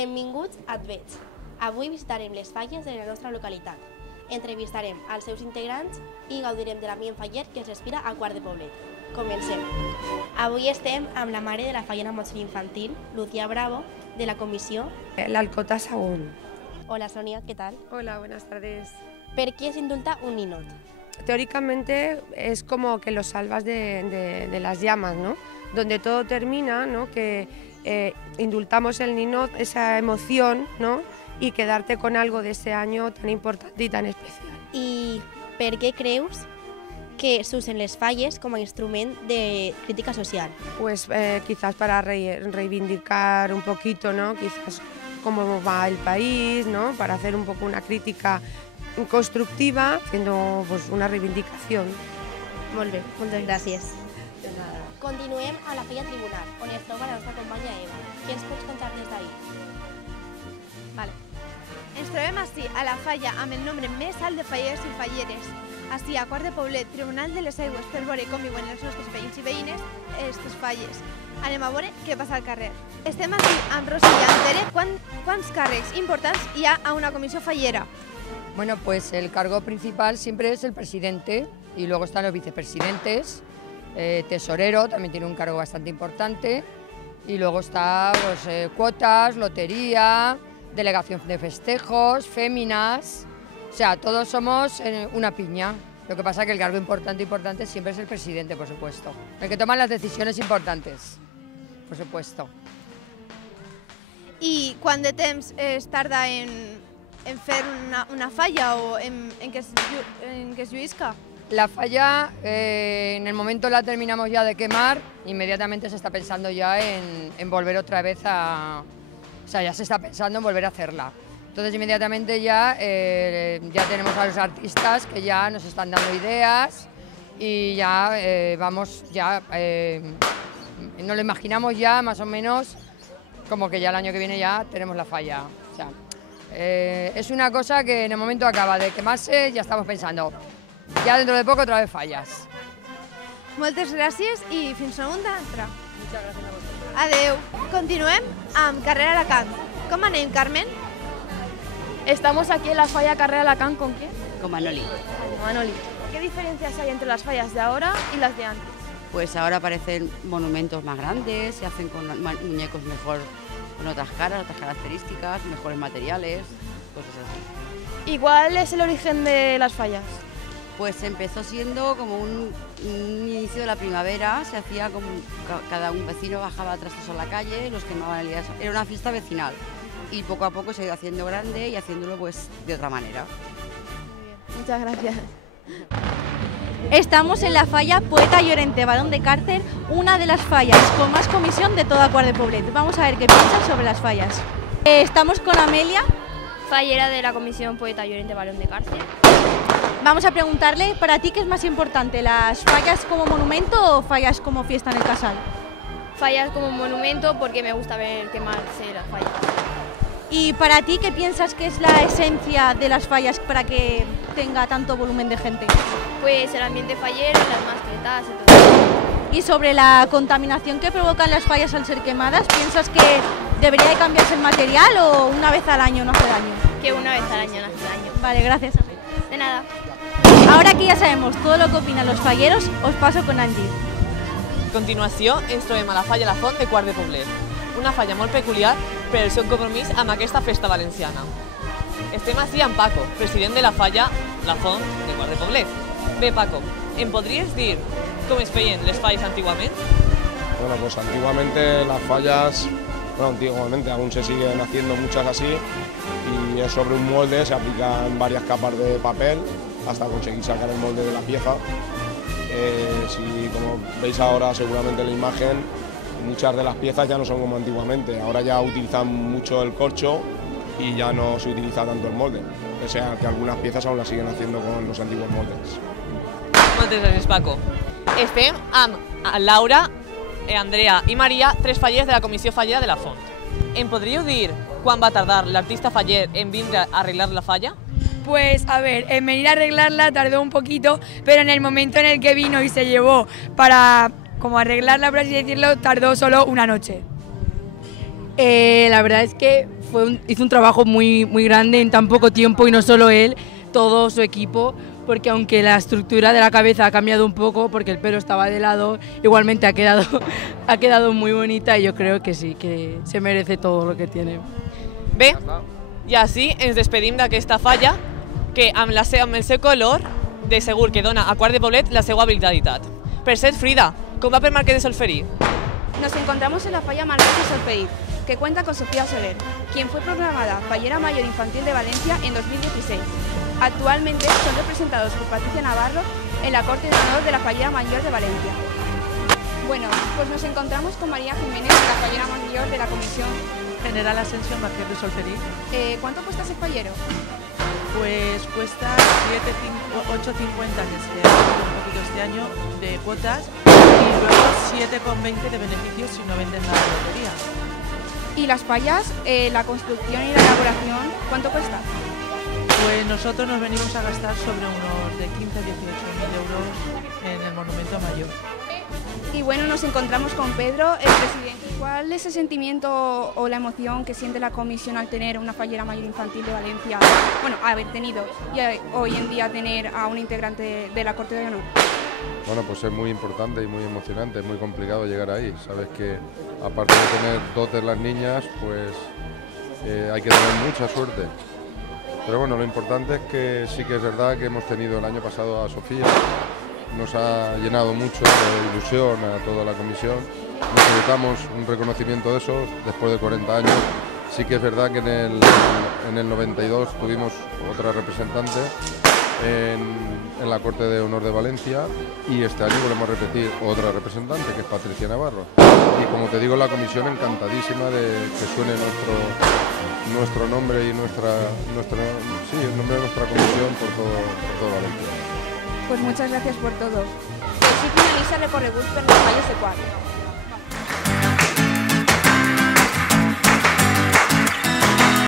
Benvinguts a Advets. Avui visitarem les falles de la nostra localitat. Entrevistarem als seus integrants i gaudirem de l'ambient faller que es respira al Quart de Poblet. Comencem. Avui estem amb la mare de la fallera Montessori Infantil, Lucía Bravo, de la comissió L'Alcota Sahún. Hola Sonia, ¿qué tal? Hola, buenas tardes. ¿Per qué se indulta un ninot? Teóricamente es como que lo salvas de las llamas, ¿no? Donde todo termina, ¿no? Que indultamos el ninot, esa emoción, ¿no? Y quedarte con algo de ese año tan importante y tan especial. I per què creus que s'usen les falles com a instrument de crítica social? Pues quizás para reivindicar un poquito, ¿no? Quizás cómo va el país, ¿no? Para hacer un poco una crítica constructiva, haciendo pues, una reivindicación. Molt bé, moltes gràcies. De nada. Continuem a la falla tribunal, on es troba la nostra companya Eva. Què ens pots contar des d'ahir? Vale. Ens trobem així, a la falla, amb el nombre més alt de fallers i falleres. Així, a Quart de Poblet, Tribunal de les Aigües, per veure com viuen els nostres veïns i veïnes aquestes falles. Anem a veure què passa al carrer. Estem aquí amb Rosa i amb Tere. Quants càrrecs importants hi ha a una comissió fallera? Bueno, pues el cargo principal siempre es el presidente y luego están los vicepresidentes, tesorero también tiene un cargo bastante importante y luego está pues, cuotas, lotería, delegación de festejos, féminas, o sea, todos somos una piña. Lo que pasa es que el cargo importante siempre es el presidente, por supuesto, el que toma las decisiones importantes, por supuesto. I quant de temps es tarda en fer una falla o en que es lluïsca? La falla, en el momento la terminamos ya de quemar, inmediatamente se está pensando ya en volver otra vez a... O sea, ya se está pensando en volver a hacerla. Entonces inmediatamente ya tenemos a los artistas que ya nos están dando ideas y ya nos lo imaginamos ya más o menos como que ya el año que viene ya tenemos la falla. O sea, es una cosa que en el momento acaba de quemarse ya estamos pensando, ya dentro de poco otra vez fallas. Moltes gràcies i fins a una altra. Muchas gracias a vosotros. Adeu. Continuem amb Carrer Alacant. Com anem, Carmen? Estamos aquí en la falla Carrer Alacant, ¿con quién? Con Manoli. Manoli. ¿Qué diferencias hay entre las fallas de ahora y las de antes? Pues ahora aparecen monumentos más grandes, se hacen con muñecos mejor, con otras características, mejores materiales, cosas así. ¿Y cuál es el origen de las fallas? Pues empezó siendo como un inicio de la primavera, se hacía como cada un vecino bajaba trastos a la calle, los quemaban el día. Era una fiesta vecinal y poco a poco se ha ido haciendo grande y haciéndolo pues de otra manera. Muchas gracias. Estamos en la falla Poeta Llorente, Barón de Cárcer, una de las fallas con más comisión de toda Quart de Poblet. Vamos a ver qué piensan sobre las fallas. Estamos con Amelia. Fallera de la Comisión Poeta Llorente Barón de Cárcer. Vamos a preguntarle, ¿para ti qué es más importante, las fallas como monumento o fallas como fiesta en el casal? Fallas como monumento porque me gusta ver quemarse las fallas. ¿Y para ti qué piensas que es la esencia de las fallas para que tenga tanto volumen de gente? Pues el ambiente fallero, las mascletas y todo eso. Y sobre la contaminación que provocan las fallas al ser quemadas, ¿piensas que debería de cambiarse el material o una vez al año no hace daño? Que una vez al año no hace daño. Vale, gracias. De nada. Ahora que ja sabemos todo lo que opinan los falleros, os paso con Angie. A continuació, ens trobem a la falla La Font de Quart de Poblet, una falla molt peculiar per el seu compromís amb aquesta festa valenciana. Estem així amb Paco, president de la falla La Font de Quart de Poblet. Bé, Paco, em podries dir com es feien les falles antiguament? Bueno, pues antiguamente las fallas, antiguamente aún se siguen haciendo muchas así y es sobre un molde, se aplican varias capas de papel hasta conseguir sacar el molde de la pieza. Si como veis ahora seguramente en la imagen, muchas de las piezas ya no son como antiguamente, ahora ya utilizan mucho el corcho y ya no se utiliza tanto el molde, o sea que algunas piezas aún las siguen haciendo con los antiguos moldes. Moltes gràcies, Paco. Estem amb Laura, Andrea i Maria, tres fallers de la Comissió Fallera de la Font. Em podríeu dir quan va tardar l'artista faller en vindre a arreglar la falla? Pues a ver, en venir a arreglarla tardó un poquito, pero en el momento en el que vino y se llevó para como arreglarla, por así decirlo, tardó solo una noche. La verdad es que hizo un trabajo muy grande en tan poco tiempo, y no solo él, todo su equipo, porque aunque la estructura de la cabeza ha cambiado un poco porque el pelo estaba de lado, igualmente ha quedado muy bonita, y yo creo que sí, que se merece todo lo que tiene. Bé, i així ens despedim d'aquesta falla que amb el seu color de segur que dona a Quart de Poblet la seva habilitat. Per cert, Frida, com va per Marquès de Solferí? Nos encontramos en la falla Marqués de Solferí, que cuenta con Sofía Soler, quien fue proclamada Fallera Mayor Infantil de Valencia en 2016. Actualmente son representados por Patricia Navarro en la Corte de Honor de la Fallera Mayor de Valencia. Bueno, pues nos encontramos con María Jiménez, la Fallera Mayor de la Comisión General Ascensión Marqués de Solferí. ¿Cuánto cuesta ese fallero? Pues cuesta 8,50, que se ha subido un poquito este año, de cuotas, y luego 7,20 de beneficios si no venden la lotería. ¿Y las fallas, la construcción y la elaboración, cuánto cuesta? Pues nosotros nos venimos a gastar sobre unos de 15 a 18.000 euros en el Monumento Mayor. Y bueno, nos encontramos con Pedro, el presidente. ¿Cuál es el sentimiento o la emoción que siente la comisión al tener una Fallera Mayor Infantil de Valencia? Bueno, haber tenido y hoy en día tener a un integrante de la Corte de Honor. Bueno, pues es muy importante y muy emocionante, es muy complicado llegar ahí. Sabes que aparte de tener dotes las niñas, pues hay que tener mucha suerte. Pero bueno, lo importante es que sí que es verdad que hemos tenido el año pasado a Sofía, nos ha llenado mucho de ilusión a toda la comisión. Necesitamos un reconocimiento de eso después de 40 años. Sí que es verdad que en el 92 tuvimos otra representante en la Corte de Honor de Valencia, y este año volvemos a repetir otra representante, que es Patricia Navarro. Y como te digo, la comisión encantadísima de que suene nuestro nombre y el nombre de nuestra comisión por todo Valencia. Pues muchas gracias por todo. Així finalitza el recorregut per les falles de Quart.